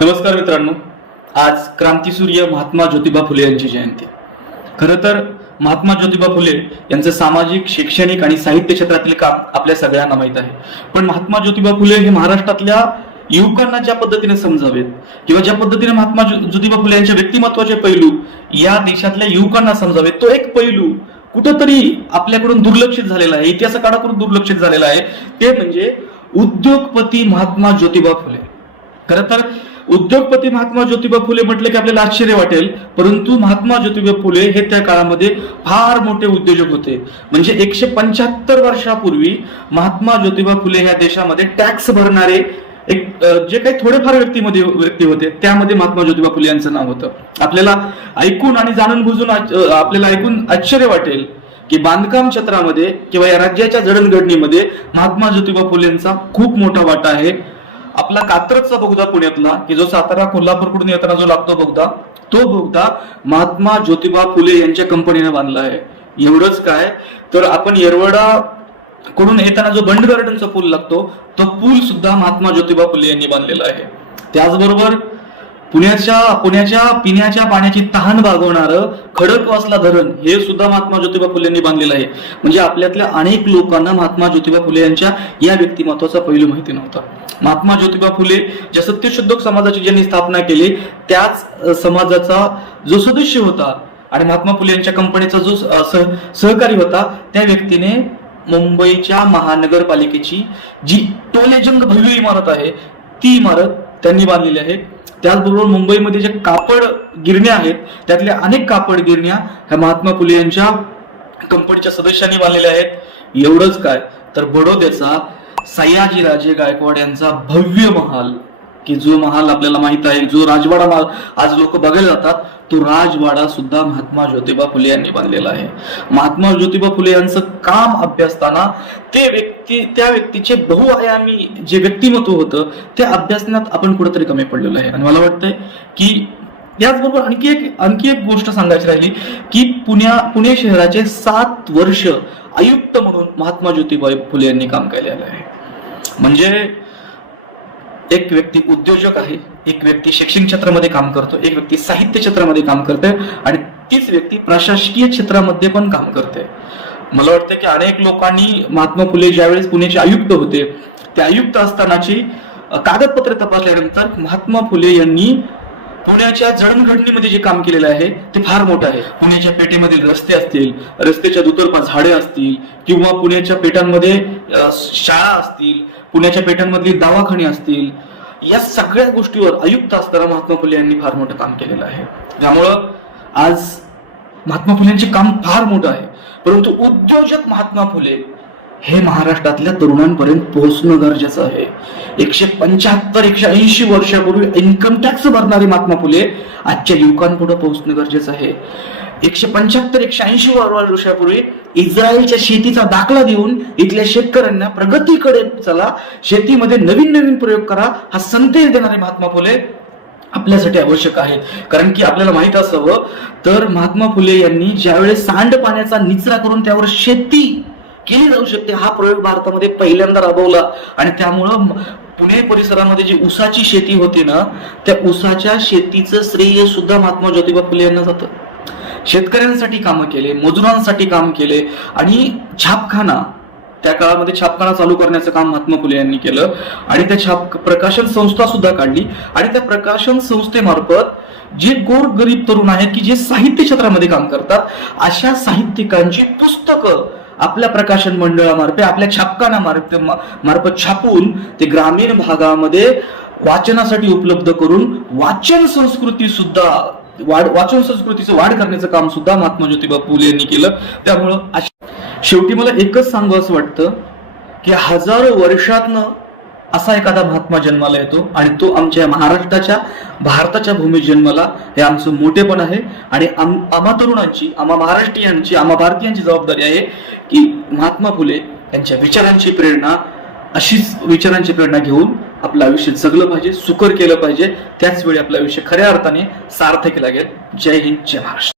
नमस्कार मित्रांनो. आज क्रांतीसूर्य महात्मा ज्योतिबा फुले यांची जयंती. खरं तर महात्मा ज्योतिबा फुले यांचं सामाजिक शैक्षणिक आणि साहित्य क्षेत्रातील काम आपल्या सगळ्यांना माहीत आहे. पण महात्मा ज्योतिबा फुले हे महाराष्ट्रातल्या युवकांना ज्या पद्धतीने समजावेत किंवा ज्या पद्धतीने महात्मा ज्योतिबा फुले यांच्या व्यक्तिमत्वाचे पैलू या देशातल्या युवकांना समजावेत तो एक पैलू कुठंतरी आपल्याकडून दुर्लक्षित झालेला आहे इतिहासकाराकडून दुर्लक्षित झालेला आहे ते म्हणजे उद्योगपती महात्मा ज्योतिबा फुले. खरं तर उद्योगपती महात्मा ज्योतिबा फुले म्हटलं की आपल्याला आश्चर्य वाटेल परंतु महात्मा ज्योतिबा फुले हे त्या काळामध्ये फार मोठे उद्योजक होते. म्हणजे एकशे पंच्याहत्तर वर्षापूर्वी महात्मा ज्योतिबा फुले ह्या देशामध्ये टॅक्स भरणारे एक जे काही थोडेफार व्यक्तीमध्ये व्यक्ती होते त्यामध्ये महात्मा ज्योतिबा फुले यांचं नाव होतं. आपल्याला ऐकून आणि जाणून बुजून आपल्याला ऐकून आश्चर्य वाटेल की बांधकाम क्षेत्रामध्ये किंवा या राज्याच्या जडणघडणीमध्ये महात्मा ज्योतिबा फुलेंचा खूप मोठा वाटा आहे. आपला कात्रजचा बोगदा पुण्यातला की जो सातारा कोल्हापूरकडून येताना जो लागतो बोगदा तो बोगदा महात्मा ज्योतिबा फुले यांच्या कंपनीने बांधला आहे. एवढंच काय? तर आपण येरवडा कडून येताना जो बंड गार्डनचा पूल लागतो तो पूल सुद्धा महात्मा ज्योतिबा फुले यांनी बांधलेला आहे. त्याचबरोबर पुण्याच्या पुण्याच्या पिण्याच्या पाण्याची तहान भागवणारं खडकवासला धरण हे सुद्धा महात्मा ज्योतिबा फुले यांनी बांधलेलं आहे. म्हणजे आपल्यातल्या अनेक लोकांना महात्मा ज्योतिबा फुले यांच्या या व्यक्तिमत्वाचा पैलू माहिती नव्हता. महात्मा ज्योतिबा फुले ज्या सत्यशोधक समाजाची ज्यांनी स्थापना केली त्याच समाजाचा जो सदस्य होता आणि महात्मा फुले यांच्या कंपनीचा जो सहकारी होता त्या व्यक्तीने मुंबईच्या महानगरपालिकेची जी टोलेजंग भव्य इमारत आहे ती इमारत त्यांनी बांधलेली आहे. त्याचबरोबर मुंबईमध्ये जे कापड गिरण्या आहेत त्यातल्या अनेक कापड गिरण्या ह्या महात्मा फुले यांच्या कंपनीच्या सदस्यांनी बांधलेल्या आहेत. एवढंच काय तर बडोद्याचा सयाजीराजे गायकवाड यांचा भव्य महाल की जो महाल आपल्याला माहीत आहे जो राजवाडा महाल आज लोक बघायला जातात तो राजवाडा सुद्धा महात्मा ज्योतिबा फुले यांनी बांधलेला आहे. महात्मा ज्योतिबा फुले यांचं काम अभ्यासताना ते व्यक्ती त्या व्यक्तीचे बहुआयामी जे व्यक्तिमत्व होतं ते अभ्यासण्यात आपण कुठेतरी कमी पडलेलो आहे. आणि मला वाटतंय की याचबरोबर आणखी एक आणखी एक गोष्ट सांगायची राहिली की पुण्या पुणे शहराचे सात वर्ष आयुक्त म्हणून महात्मा ज्योतिबा फुले यांनी काम केलेलं आहे. म्हणजे एक व्यक्ती उद्योजक आहे एक व्यक्ती शैक्षणिक क्षेत्रामध्ये काम करतो एक व्यक्ती साहित्य क्षेत्रामध्ये काम करते आणि तीच व्यक्ती प्रशासकीय क्षेत्रामध्ये पण काम करते मला वाटतं की अनेक लोकांनी महात्मा फुले ज्यावेळेस पुण्याचे आयुक्त होते ते आयुक्त असतानाची कागदपत्र कागदपत्रे तपासल्यानंतर महात्मा फुले यांनी पुण्याच्या जडणघडणीमध्ये जे काम केलेलं आहे ते फार मोठं आहे. पुण्याच्या पेठेमधील रस्ते असतील रस्त्याच्या दुतर्फा झाडे असतील किंवा पुण्याच्या पेठांमध्ये शाळा असतील पुण्याच्या पेठांमधली दवाखाने असतील या सगळ्या गोष्टीवर आयुक्त असताना महात्मा फुले यांनी फार मोठं काम केलेलं आहे. त्यामुळं आज महात्मा फुलेंचे काम फार मोठं आहे. परंतु उद्योजक महात्मा फुले हे महाराष्ट्रातल्या तरुणांपर्यंत पोहोचणं गरजेचं आहे. एकशे पंच्याहत्तर एकशे ऐंशी वर्षापूर्वी इन्कम टॅक्स भरणारे महात्मा फुले आजच्या युवकांपुढे पोहोचणं गरजेचं आहे. एकशे पंच्याहत्तर एकशे ऐंशी वर्षापूर्वी इस्रायलच्या शेतीचा दाखला देऊन इथल्या शेतकऱ्यांना प्रगतीकडे चला. शेतीमध्ये नवीन नवीन प्रयोग करा. हा संदेश देणारे महात्मा फुले आपल्यासाठी आवश्यक आहे. कारण की आपल्याला माहीत असावं तर महात्मा फुले यांनी ज्यावेळेस सांडपाण्याचा निचरा करून त्यावर शेती केली जाऊ शकते हा प्रयोग भारतामध्ये पहिल्यांदा राबवला. आणि त्यामुळं पुणे परिसरामध्ये जी ऊसाची शेती होती ना त्या ऊसाच्या शेतीचं श्रेय सुद्धा महात्मा ज्योतिबा फुले यांना जातं. शेतकऱ्यांसाठी कामं केले मजुरांसाठी काम केले आणि छापखाना त्या काळामध्ये छापखाना चालू करण्याचं काम महात्मा फुले यांनी केलं आणि त्या छाप प्रकाशन संस्था सुद्धा काढली आणि त्या प्रकाशन संस्थेमार्फत जे गोर गरीब तरुण आहेत की जे साहित्य क्षेत्रामध्ये काम करतात अशा साहित्यिकांची पुस्तकं आपल्या प्रकाशन मंडळामार्फत आपल्या छापकानामार्फत मार्फत छापून ते ग्रामीण भागामध्ये वाचनासाठी उपलब्ध करून वाचन संस्कृती सुद्धा वाढ वाचन संस्कृतीचं वाढ करण्याचं काम सुद्धा महात्मा ज्योतिबा फुले यांनी केलं. त्यामुळं शेवटी मला एकच सांगू असं वाटतं की हजारो वर्षातनं असा एखादा महात्मा जन्माला येतो आणि तो आमच्या महाराष्ट्राच्या भारताच्या भूमीत जन्माला हे आमचं मोठेपण आहे. आणि आम आम्हा तरुणांची आम्हा महाराष्ट्रीयांची आम्हा भारतीयांची जबाबदारी आहे की महात्मा फुले यांच्या विचारांची प्रेरणा अशीच विचारांची प्रेरणा घेऊन आपलं आयुष्य जगलं पाहिजे सुकर केलं पाहिजे. त्याचवेळी आपलं आयुष्य खऱ्या अर्थाने सार्थक लागेल जय हिंद जय महाराष्ट्र.